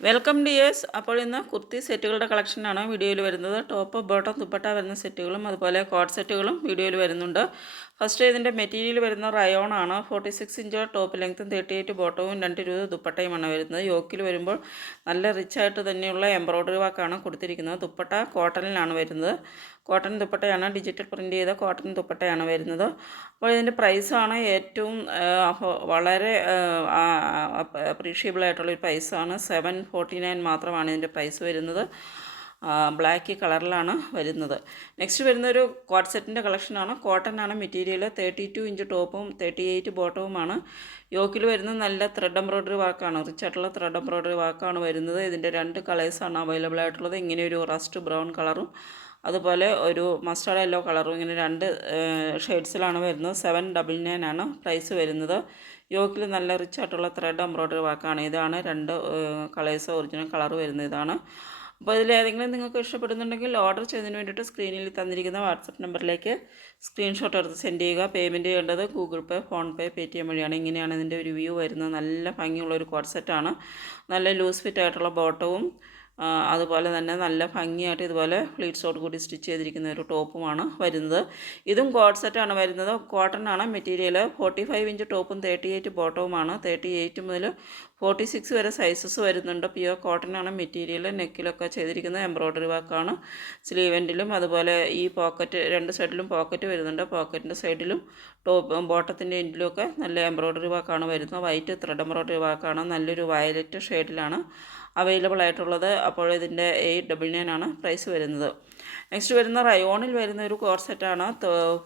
Welcome dears. അപ്പോൾ ഇന്ന് കുർത്തി സെറ്റുകളുടെ കളക്ഷനാണ് വീഡിയോയിൽ വരുന്നത്. ടോപ്പ് ബോട്ടം ദുപ്പട്ട വരുന്ന സെറ്റുകളും അതുപോലെ കോട്ട് സെറ്റുകളും വീഡിയോയിൽ വരുന്നുണ്ട്. ഫസ്റ്റ് ഇതിൻ്റെ മെറ്റീരിയൽ വരുന്ന റയോൺ ആണ്. 46 ഇഞ്ച് ടോപ്പ് ലെങ്ത്തും 38 ബോട്ടവും 220 ദുപ്പട്ടയുമാണ് വരുന്നത്. യോക്കിൽ വരുമ്പോൾ നല്ല റിച്ചായിട്ട് തന്നെയുള്ള എംബ്രോയ്ഡറി വർക്കാണ് കൊടുത്തിരിക്കുന്നത്. ദുപ്പട്ട കോട്ടണിലാണ് വരുന്നത്. കോട്ടൺ ദുപ്പട്ടയാണ്, ഡിജിറ്റൽ പ്രിൻ്റ് ചെയ്ത കോട്ടൺ ദുപ്പട്ടയാണ് വരുന്നത്. അപ്പോൾ ഇതിൻ്റെ പ്രൈസാണ് ഏറ്റവും വളരെ അപ്രീഷിയബിൾ ആയിട്ടുള്ളൊരു പ്രൈസാണ്. 749 മാത്രമാണ് ഇതിൻ്റെ പ്രൈസ് വരുന്നത്. ബ്ലാക്ക് കളറിലാണ് വരുന്നത്. നെക്സ്റ്റ് വരുന്നൊരു കോട്ട് സെറ്റിൻ്റെ കളക്ഷനാണ്. കോട്ടൺ ആണ് മെറ്റീരിയൽ. 32 ഇഞ്ച് ടോപ്പും 38 ബോട്ടവുമാണ്. യോക്കിൽ വരുന്നത് നല്ല ത്രെഡ് എംബ്രോയ്ഡറി വർക്കാണ്, റിച്ചായിട്ടുള്ള ത്രെഡ് എംബ്രോയ്ഡറി വർക്കാണ് വരുന്നത്. ഇതിൻ്റെ 2 കളേഴ്സാണ് അവൈലബിൾ ആയിട്ടുള്ളത്. ഇങ്ങനെ ഒരു റസ്റ്റ് ബ്രൗൺ കളറും അതുപോലെ ഒരു മസ്റ്റാർഡ് യെല്ലോ കളറും, ഇങ്ങനെ 2 ഷെയ്ഡ്സിലാണ് വരുന്നത്. 799 ആണ് പ്രൈസ് വരുന്നത്. യോക്കിൽ നല്ല റിച്ചായിട്ടുള്ള ത്രെഡ് എംബ്രോയ്ഡറി വർക്കാണ്. ഇതാണ് 2 കളേഴ്സ് ഒറിജിനൽ കളർ വരുന്നത് ഇതാണ്. അപ്പോൾ ഇതിലേതെങ്കിലും നിങ്ങൾക്ക് ഇഷ്ടപ്പെടുന്നുണ്ടെങ്കിൽ ഓർഡർ ചെയ്യുന്നതിന് വേണ്ടിയിട്ട് സ്ക്രീനിൽ തന്നിരിക്കുന്ന വാട്സപ്പ് നമ്പറിലേക്ക് സ്ക്രീൻഷോട്ട് എടുത്ത് സെൻഡ് ചെയ്യുക. പേയ്മെൻറ്റ് ചെയ്യേണ്ടത് ഗൂഗിൾ പേ, ഫോൺ പേ, പേടിഎം വഴിയാണ്. ഇങ്ങനെയാണ് ഇതിൻ്റെ ഒരു വ്യൂ വരുന്നത്. നല്ല ഭംഗിയുള്ളൊരു കോട്ട് സെറ്റാണ്. നല്ല ലൂസ് ഫിറ്റ് ആയിട്ടുള്ള ബോട്ടവും അതുപോലെ തന്നെ നല്ല ഭംഗിയായിട്ട് ഇതുപോലെ ഫ്ലീറ്റ്സോട് കൂടി സ്റ്റിച്ച് ചെയ്തിരിക്കുന്ന ഒരു ടോപ്പുമാണ് വരുന്നത്. ഇതും കോട്ട് സെറ്റാണ് വരുന്നത്. കോട്ടൺ ആണ് മെറ്റീരിയൽ. 45 ഇഞ്ച് ടോപ്പും 38 ബോട്ടവുമാണ്. 38 മുതൽ 46 വരെ സൈസസ് വരുന്നുണ്ട്. പ്യുവർ കോട്ടൺ ആണ് മെറ്റീരിയൽ. നെക്കിലൊക്കെ ചെയ്തിരിക്കുന്നത് എംബ്രോയ്ഡറി വർക്കാണ്. സ്ലീവ് എൻഡിലും അതുപോലെ ഈ പോക്കറ്റ് 2 സൈഡിലും പോക്കറ്റ് വരുന്നുണ്ട്. പോക്കറ്റിൻ്റെ സൈഡിലും ബോട്ടത്തിൻ്റെ എൻഡിലുമൊക്കെ നല്ല എംബ്രോയ്ഡറി വർക്കാണ് വരുന്നത്. വൈറ്റ് ത്രെഡ് എംബ്രോയ്ഡറി വർക്കാണ്. നല്ലൊരു വയലറ്റ് ഷെയ്ഡിലാണ് അവൈലബിൾ ആയിട്ടുള്ളത്. അപ്പോൾ ഇതിൻ്റെ 899 ആണ് പ്രൈസ് വരുന്നത്. നെക്സ്റ്റ് വരുന്ന റയോണിൽ വരുന്ന ഒരു കോട്ട് സെറ്റാണ്.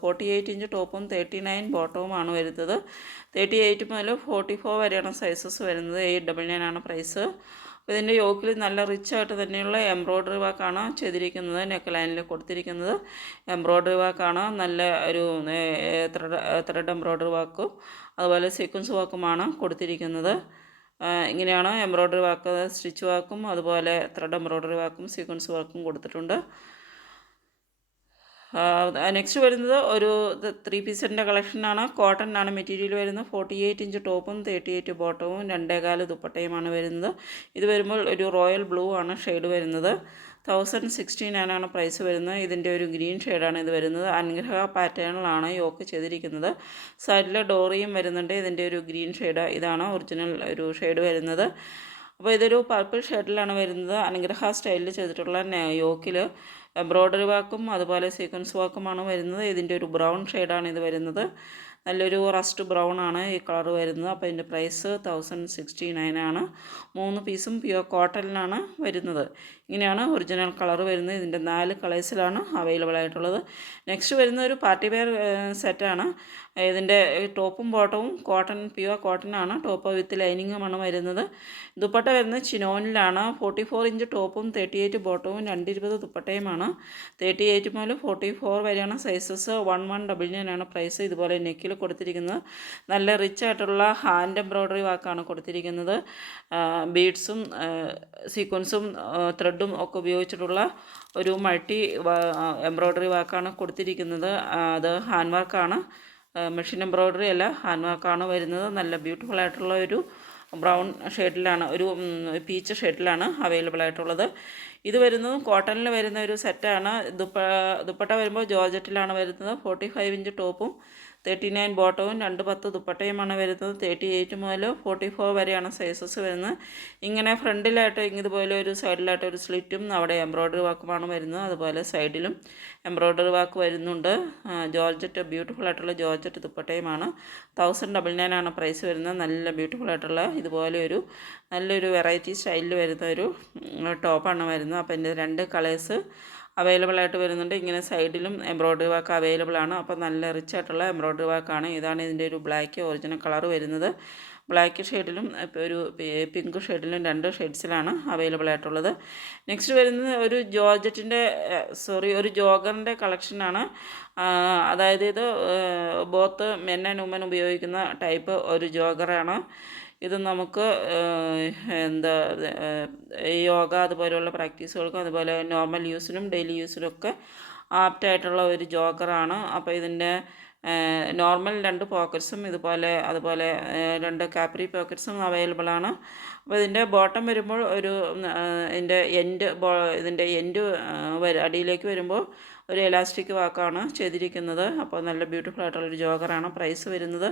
48 ഇഞ്ച് ടോപ്പും 39 ബോട്ടവുമാണ് വരുന്നത്. 38 മുതൽ 44 വരെയാണ് സൈസസ് വരുന്നത്. 899 ആണ് പ്രൈസ്. അപ്പോൾ ഇതിൻ്റെ യോക്കിൽ നല്ല റിച്ചായിട്ട് തന്നെയുള്ള എംബ്രോയ്ഡറി വർക്കാണ് ചെയ്തിരിക്കുന്നത്. നെക്ക് ലൈനിൽ കൊടുത്തിരിക്കുന്നത് എംബ്രോയ്ഡറി വർക്കാണ്. നല്ല ഒരു ത്രെഡ് എംബ്രോയ്ഡറി വർക്കും അതുപോലെ സീക്വൻസ് വർക്കുമാണ് കൊടുത്തിരിക്കുന്നത്. ഇങ്ങനെയാണ് എംബ്രോയ്ഡറി വർക്ക്, സ്റ്റിച്ച് വർക്കും അതുപോലെ ത്രെഡ് എംബ്രോയ്ഡറി വർക്കും സീക്വൻസ് വർക്കും കൊടുത്തിട്ടുണ്ട്. നെക്സ്റ്റ് വരുന്നത് ഒരു 3 പീസിൻ്റെ കളക്ഷനാണ്. കോട്ടൺ ആണ് മെറ്റീരിയൽ വരുന്നത്. 48 ഇഞ്ച് ടോപ്പും 38 ബോട്ടവും 2.25 ദുപ്പട്ടയുമാണ് വരുന്നത്. ഇത് വരുമ്പോൾ ഒരു റോയൽ ബ്ലൂ ആണ് ഷെയ്ഡ് വരുന്നത്. 1069 ആണ് പ്രൈസ് വരുന്നത്. ഇതിൻ്റെ ഒരു ഗ്രീൻ ഷെയ്ഡാണ് ഇത് വരുന്നത്. അനുഗ്രഹ പാറ്റേണിലാണ് യോക്ക് ചെയ്തിരിക്കുന്നത്. സൈഡിൽ ഡോറിയും വരുന്നുണ്ട്. ഇതിൻ്റെ ഒരു ഗ്രീൻ ഷെയ്ഡ് ഇതാണ് ഒറിജിനൽ ഒരു ഷെയ്ഡ് വരുന്നത്. അപ്പോൾ ഇതൊരു പർപ്പിൾ ഷെയ്ഡിലാണ് വരുന്നത്. അനുഗ്രഹ സ്റ്റൈലിൽ ചെയ്തിട്ടുള്ള യോക്കിൽ എംബ്രോയ്ഡറി വർക്കും അതുപോലെ സീക്വൻസ് വർക്കുമാണ് വരുന്നത്. ഇതിൻ്റെ ഒരു ബ്രൗൺ ഷെയ്ഡാണ് ഇത് വരുന്നത്. നല്ലൊരു റസ്റ്റ് ബ്രൗൺ ആണ് ഈ കളർ വരുന്നത്. അപ്പോൾ ഇതിൻ്റെ പ്രൈസ് 1069 ആണ്. 3 പീസും പ്യുവർ കോട്ടണിലാണ് വരുന്നത്. ഇങ്ങനെയാണ് ഒറിജിനൽ കളർ വരുന്നത്. ഇതിൻ്റെ 4 കളേഴ്സിലാണ് അവൈലബിൾ ആയിട്ടുള്ളത്. നെക്സ്റ്റ് വരുന്ന ഒരു പാർട്ടി വെയർ സെറ്റാണ്. ഇതിൻ്റെ ടോപ്പും ബോട്ടവും കോട്ടൺ, പ്യുവർ കോട്ടൺ ആണ്. ടോപ്പ് വിത്ത് ലൈനിങ്ങുമാണ് വരുന്നത്. ദുപ്പട്ട വരുന്നത് ചിനോനിലാണ്. 44 ഇഞ്ച് ടോപ്പും 38 ബോട്ടവും 220 ദുപ്പട്ടയുമാണ്. 38 മുതൽ 44 വരെയാണ് സൈസസ്. 1199 ആണ് പ്രൈസ്. ഇതുപോലെ നെക്കിൽ കൊടുത്തിരിക്കുന്നത് നല്ല റിച്ച് ആയിട്ടുള്ള ഹാൻഡ് എംബ്രോയ്ഡറി വർക്കാണ് കൊടുത്തിരിക്കുന്നത്. ബീഡ്സും സീക്വൻസും ത്രെഡും ഒക്കെ ഉപയോഗിച്ചിട്ടുള്ള ഒരു മൾട്ടി എംബ്രോയ്ഡറി വർക്കാണ് കൊടുത്തിരിക്കുന്നത്. അത് ഹാൻഡ് വർക്കാണ്, മെഷീൻ എംബ്രോയ്ഡറി അല്ല, ഹാൻഡ് വർക്കാണ് വരുന്നത്. നല്ല ബ്യൂട്ടിഫുൾ ആയിട്ടുള്ള ഒരു ബ്രൗൺ ഷെയ്ഡിലാണ്, ഒരു പീച്ച് ഷെയ്ഡിലാണ് അവൈലബിൾ ആയിട്ടുള്ളത്. ഇത് വരുന്നത് കോട്ടണിൽ വരുന്ന ഒരു സെറ്റാണ്. ദുപ്പട്ട വരുമ്പോൾ ജോർജറ്റിലാണ് വരുന്നത്. 45 ഇഞ്ച് ടോപ്പും 39 ബോട്ടവും 210 ദുപ്പട്ടയുമാണ് വരുന്നത്. 38 മുതൽ 44 വരെയാണ് സൈസസ് വരുന്നത്. ഇങ്ങനെ ഫ്രണ്ടിലായിട്ട് ഇതുപോലെ ഒരു സൈഡിലായിട്ട് ഒരു സ്ലിറ്റും അവിടെ എംബ്രോയ്ഡറി വർക്കുമാണ് വരുന്നത്. അതുപോലെ സൈഡിലും എംബ്രോയ്ഡറി വർക്ക് വരുന്നുണ്ട്. ജോർജറ്റ്, ബ്യൂട്ടിഫുൾ ആയിട്ടുള്ള ജോർജറ്റ് ദുപ്പട്ടയുമാണ്. 1099 ആണ് പ്രൈസ് വരുന്നത്. നല്ല ബ്യൂട്ടിഫുൾ ആയിട്ടുള്ള ഇതുപോലെ ഒരു നല്ലൊരു വെറൈറ്റി സ്റ്റൈലിൽ വരുന്ന ഒരു ടോപ്പാണ് വരുന്നത്. അപ്പോൾ ഇതിൻ്റെ 2 കളേഴ്സ് അവൈലബിൾ ആയിട്ട് വരുന്നുണ്ട്. ഇങ്ങനെ സൈഡിലും എംബ്രോയ്ഡറി വർക്ക് അവൈലബിൾ ആണ്. അപ്പോൾ നല്ല റിച്ച് ആയിട്ടുള്ള എംബ്രോയ്ഡറി വർക്കാണ്. ഇതാണ് ഇതിൻ്റെ ഒരു ബ്ലാക്ക് ഒറിജിനൽ കളർ വരുന്നത്. ബ്ലാക്ക് ഷെയ്ഡിലും ഒരു പിങ്ക് ഷെയ്ഡിലും 2 ഷെയ്ഡ്സിലാണ് അവൈലബിൾ ആയിട്ടുള്ളത്. നെക്സ്റ്റ് വരുന്നത് ഒരു ജോർജറ്റിൻ്റെ ഒരു ജോഗറിൻ്റെ കളക്ഷനാണ്. അതായത് ഇത് ബോത്ത് മെൻ ആൻഡ് വുമൻ ഉപയോഗിക്കുന്ന ടൈപ്പ് ഒരു ജോഗറാണ്. ഇത് നമുക്ക് യോഗ അതുപോലെയുള്ള പ്രാക്ടീസുകൾക്കും അതുപോലെ നോർമൽ യൂസിനും ഡെയിലി യൂസിനൊക്കെ ആപ്റ്റായിട്ടുള്ള ഒരു ജോഗറാണ്. അപ്പോൾ ഇതിൻ്റെ നോർമൽ 2 പോക്കറ്റ്സും അതുപോലെ 2 കാപ്രി പോക്കറ്റ്സും അവൈലബിൾ ആണ്. അപ്പോൾ ഇതിൻ്റെ ബോട്ടം വരുമ്പോൾ ഇതിൻ്റെ എൻഡ് അടിയിലേക്ക് വരുമ്പോൾ ഒരു എലാസ്റ്റിക് വാക്കാണ് ചെയ്തിരിക്കുന്നത്. അപ്പോൾ നല്ല ബ്യൂട്ടിഫുൾ ആയിട്ടുള്ളൊരു ജോഗറാണ്. പ്രൈസ് വരുന്നത്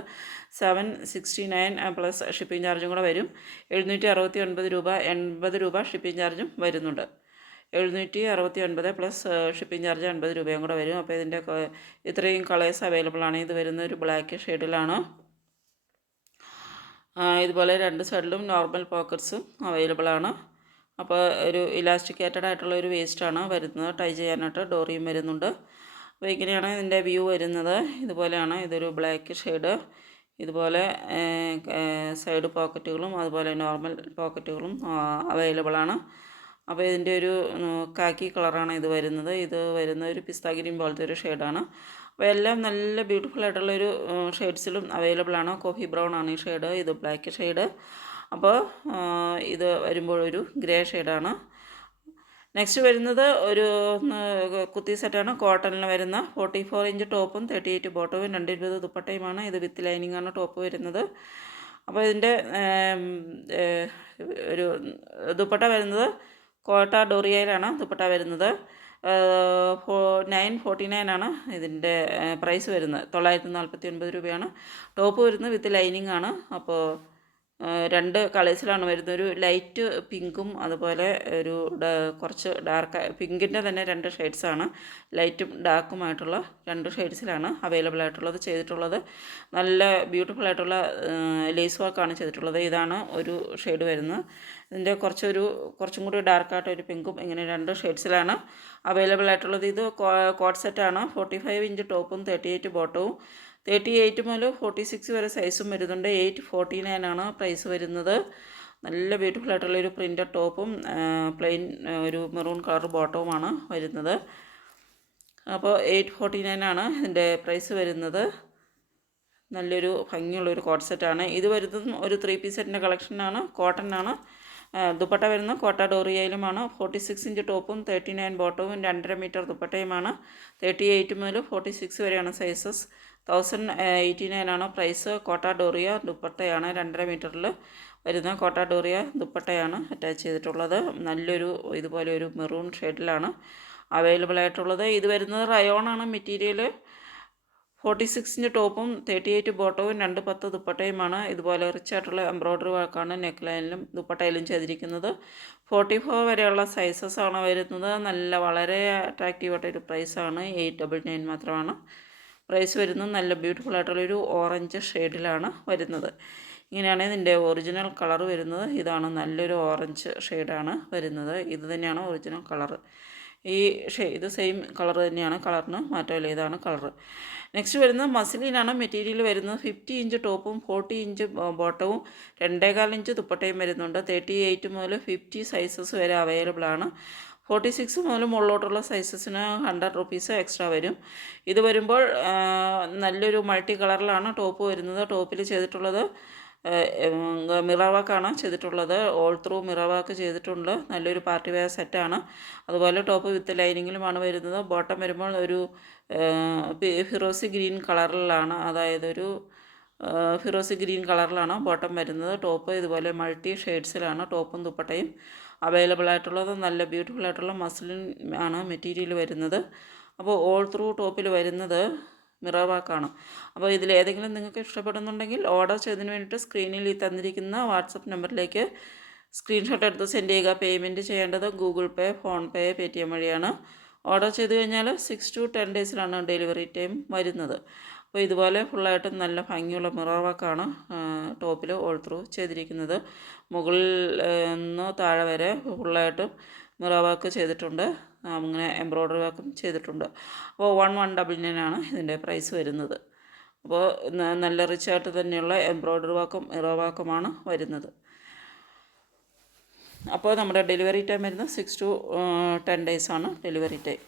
769 പ്ലസ് ഷിപ്പിംഗ് ചാർജും കൂടെ വരും. 769 രൂപ. 80 രൂപ ഷിപ്പിംഗ് ചാർജും വരുന്നുണ്ട്. 769 പ്ലസ് ഷിപ്പിംഗ് ചാർജ് 80 രൂപയും കൂടെ വരും. അപ്പോൾ ഇതിൻ്റെ ഇത്രയും കളേഴ്സ് അവൈലബിൾ ആണ്. ഇത് വരുന്ന ഒരു ബ്ലാക്ക് ഷെയ്ഡിലാണ്. ഇതുപോലെ 2 സൈഡിലും നോർമൽ പോക്കറ്റ്സും അവൈലബിൾ ആണ്. അപ്പോൾ ഒരു ഇലാസ്റ്റിക്കേറ്റഡ് ആയിട്ടുള്ള ഒരു വേസ്റ്റാണ് വരുന്നത്. ടൈ ചെയ്യാനായിട്ട് ഡോറിയും വരുന്നുണ്ട്. അപ്പോൾ ഇങ്ങനെയാണ് ഇതിൻ്റെ വ്യൂ വരുന്നത്. ഇതുപോലെയാണ്. ഇതൊരു ബ്ലാക്ക് ഷെയ്ഡ്. ഇതുപോലെ സൈഡ് പോക്കറ്റുകളും അതുപോലെ നോർമൽ പോക്കറ്റുകളും അവൈലബിൾ ആണ്. അപ്പോൾ ഇതിൻ്റെ ഒരു കാക്കി കളറാണ് ഇത് വരുന്നത്. ഇത് വരുന്ന ഒരു പിസ്ത ഗ്രീൻ പോലത്തെ ഒരു ഷെയ്ഡാണ്. അപ്പോൾ എല്ലാം നല്ല ബ്യൂട്ടിഫുൾ ആയിട്ടുള്ളൊരു ഷെയ്ഡ്സിലും അവൈലബിൾ ആണ്. കോഫി ബ്രൗൺ ആണ് ഈ ഷെയ്ഡ്. ഇത് ബ്ലാക്ക് ഷെയ്ഡ്. അപ്പോൾ ഇത് വരുമ്പോൾ ഒരു ഗ്രേ ഷെയ്ഡാണ്. നെക്സ്റ്റ് വരുന്നത് ഒരു കുത്തി സെറ്റാണ്. കോട്ടണിൽ വരുന്ന 44 ഇഞ്ച് ടോപ്പും 38 ബോട്ടവും 220 ദുപ്പട്ടയുമാണ്. ഇത് വിത്ത് ലൈനിങ് ആണ് ടോപ്പ് വരുന്നത്. അപ്പോൾ ഇതിൻ്റെ ഒരു ദുപ്പട്ട വരുന്നത് കോട്ട ഡോറിയയിലാണ് ദുപ്പട്ട വരുന്നത്. 949 ആണ് ഇതിൻ്റെ പ്രൈസ് വരുന്നത്. 949 രൂപയാണ്. ടോപ്പ് വരുന്നത് വിത്ത് ലൈനിങ് ആണ്. അപ്പോൾ 2 കളേഴ്സിലാണ് വരുന്നത്. ഒരു ലൈറ്റ് പിങ്കും അതുപോലെ ഒരു കുറച്ച് ഡാർക്ക് പിങ്കിൻ്റെ തന്നെ 2 ഷെയ്ഡ്സാണ്. ലൈറ്റും ഡാർക്കുമായിട്ടുള്ള 2 ഷെയ്ഡ്സിലാണ് അവൈലബിൾ ആയിട്ടുള്ളത്. ചെയ്തിട്ടുള്ളത് നല്ല ബ്യൂട്ടിഫുൾ ആയിട്ടുള്ള ലേസ് വർക്കാണ് ചെയ്തിട്ടുള്ളത്. ഇതാണ് ഒരു ഷെയ്ഡ് വരുന്നത്. ഇതിൻ്റെ കുറച്ചും കൂടി ഡാർക്കായിട്ട് ഒരു പിങ്കും ഇങ്ങനെ 2 ഷെയ്ഡ്സിലാണ് അവൈലബിൾ ആയിട്ടുള്ളത്. ഇത് കോട്ട് സെറ്റാണ്. 45 ഇഞ്ച് ടോപ്പും 38 ബോട്ടവും 38 മുതൽ 46 വരെ സൈസും വരുന്നുണ്ട്. 849 ആണ് പ്രൈസ് വരുന്നത്. നല്ല ബ്യൂട്ടിഫുൾ ആയിട്ടുള്ളൊരു പ്രിൻ്റഡ് ടോപ്പും പ്ലെയിൻ ഒരു മെറൂൺ കളർ ബോട്ടവുമാണ് വരുന്നത്. അപ്പോൾ 849 ആണ് ഇതിൻ്റെ പ്രൈസ് വരുന്നത്. നല്ലൊരു ഭംഗിയുള്ളൊരു കോട്ട് സെറ്റാണ്. ഇത് വരുന്നതും ഒരു 3 പീസ് സെറ്റിൻ്റെ കളക്ഷനാണ്. കോട്ടൺ ആണ്. ദുപ്പട്ട വരുന്ന കോട്ട ഡോറിയയിലുമാണ്. 46 ഇഞ്ച് ടോപ്പും 39 ബോട്ടവും 2.5 മീറ്റർ ദുപ്പട്ടയുമാണ്. 38 മുതൽ 46 വരെയാണ് സൈസസ്. 1089 ആണ് പ്രൈസ്. കോട്ട ഡോറിയ ദുപ്പട്ടയാണ്. 2.5 മീറ്ററിൽ വരുന്ന കോട്ട ഡോറിയ ദുപ്പട്ടയാണ് അറ്റാച്ച് ചെയ്തിട്ടുള്ളത്. നല്ലൊരു ഇതുപോലെ ഒരു മെറൂൺ ഷെയ്ഡിലാണ് അവൈലബിൾ ആയിട്ടുള്ളത്. ഇത് വരുന്നത് റയോണാണ് മെറ്റീരിയൽ. 46 ഇഞ്ച് ടോപ്പും 38 ബോട്ടവും 210 ദുപ്പട്ടയുമാണ്. ഇതുപോലെ റിച്ച് ആയിട്ടുള്ള എംബ്രോയ്ഡറി വർക്കാണ് നെക്ക് ലൈനിലും ദുപ്പട്ടയിലും ചെയ്തിരിക്കുന്നത്. 44 വരെയുള്ള സൈസസ് ആണ് വരുന്നത്. വളരെ അട്രാക്റ്റീവായിട്ടൊരു പ്രൈസാണ്. 899 മാത്രമാണ് പ്രൈസ് വരുന്നത്. നല്ല ബ്യൂട്ടിഫുൾ ആയിട്ടുള്ളൊരു ഓറഞ്ച് ഷെയ്ഡിലാണ് വരുന്നത്. ഇങ്ങനെയാണ് ഇതിൻ്റെ ഒറിജിനൽ കളർ വരുന്നത്. ഇതാണ് നല്ലൊരു ഓറഞ്ച് ഷെയ്ഡാണ് വരുന്നത്. ഇത് തന്നെയാണ് ഒറിജിനൽ കളറ്. ഇത് സെയിം കളർ തന്നെയാണ്. കളറിന് മാറ്റമില്ല. ഇതാണ് കളറ്. നെക്സ്റ്റ് വരുന്നത് മസ്ലിനാണ് മെറ്റീരിയൽ വരുന്നത്. 50 ഇഞ്ച് ടോപ്പും 40 ഇഞ്ച് ബോട്ടവും 2.25 ഇഞ്ച് ദുപ്പട്ടയും വരുന്നുണ്ട്. 38 മുതൽ 50 സൈസസ് വരെ അവൈലബിൾ ആണ്. 46 മുതൽ മുകളിലോട്ടുള്ള സൈസസിന് 100 റുപ്പീസ് എക്സ്ട്രാ വരും. ഇത് വരുമ്പോൾ നല്ലൊരു മൾട്ടി കളറിലാണ് ടോപ്പ് വരുന്നത്. ടോപ്പിൽ ചെയ്തിട്ടുള്ളത് മിറർ വർക്കാണ് ചെയ്തിട്ടുള്ളത്. ഓൾ ത്രൂ മിറർ വർക്ക് ചെയ്തിട്ടുണ്ട്. നല്ലൊരു പാർട്ടി വെയർ സെറ്റാണ്. അതുപോലെ ടോപ്പ് വിത്ത് ലൈനിങ്ങിലുമാണ് വരുന്നത്. ബോട്ടം വരുമ്പോൾ ഒരു ഫിറോസി ഗ്രീൻ കളറിലാണ്, അതായത് ഒരു ഫിറോസി ഗ്രീൻ കളറിലാണ് ബോട്ടം വരുന്നത്. ടോപ്പ് ഇതുപോലെ മൾട്ടി ഷെയ്ഡ്സിലാണ് ടോപ്പും ദുപ്പട്ടയും അവൈലബിൾ ആയിട്ടുള്ളത്. നല്ല ബ്യൂട്ടിഫുൾ ആയിട്ടുള്ള മസ്ലിൻ ആണ് മെറ്റീരിയൽ വരുന്നത്. അപ്പോൾ ഓൾ ത്രൂ ടോപ്പിൽ വരുന്നത് മിറർ വർക്കാണ്. അപ്പോൾ ഇതിലേതെങ്കിലും നിങ്ങൾക്ക് ഇഷ്ടപ്പെടുന്നുണ്ടെങ്കിൽ ഓർഡർ ചെയ്തതിന് വേണ്ടിയിട്ട് സ്ക്രീനിൽ ഈ തന്നിരിക്കുന്ന വാട്സപ്പ് നമ്പറിലേക്ക് സ്ക്രീൻഷോട്ട് എടുത്ത് സെൻഡ് ചെയ്യുക. പേയ്മെൻറ്റ് ചെയ്യേണ്ടത് ഗൂഗിൾ പേ, ഫോൺ പേ, പേടിഎം വഴിയാണ്. ഓർഡർ ചെയ്ത് കഴിഞ്ഞാൽ 6 to 10 ഡേയ്സിലാണ് ഡെലിവറി ടൈം വരുന്നത്. അപ്പോൾ ഇതുപോലെ ഫുള്ളായിട്ട് നല്ല ഭംഗിയുള്ള മിറർ വർക്കാണ് ടോപ്പിൽ ഓൾ ത്രൂ ചെയ്തിരിക്കുന്നത്. മുകളിൽ നിന്ന് താഴെ വരെ ഫുള്ളായിട്ടും മിറർ വർക്ക് ചെയ്തിട്ടുണ്ട്. അങ്ങനെ എംബ്രോയ്ഡറി വർക്കും ചെയ്തിട്ടുണ്ട്. അപ്പോൾ 1199 ആണ് ഇതിൻ്റെ പ്രൈസ് വരുന്നത്. അപ്പോൾ നല്ല റിച്ചായിട്ട് തന്നെയുള്ള എംബ്രോയ്ഡറി വർക്കും മിറർ വർക്കുമാണ് വരുന്നത്. അപ്പോൾ നമ്മുടെ ഡെലിവറി ടൈം വരുന്നത് 6 to 10 ഡേയ്സാണ് ഡെലിവറി ടൈം.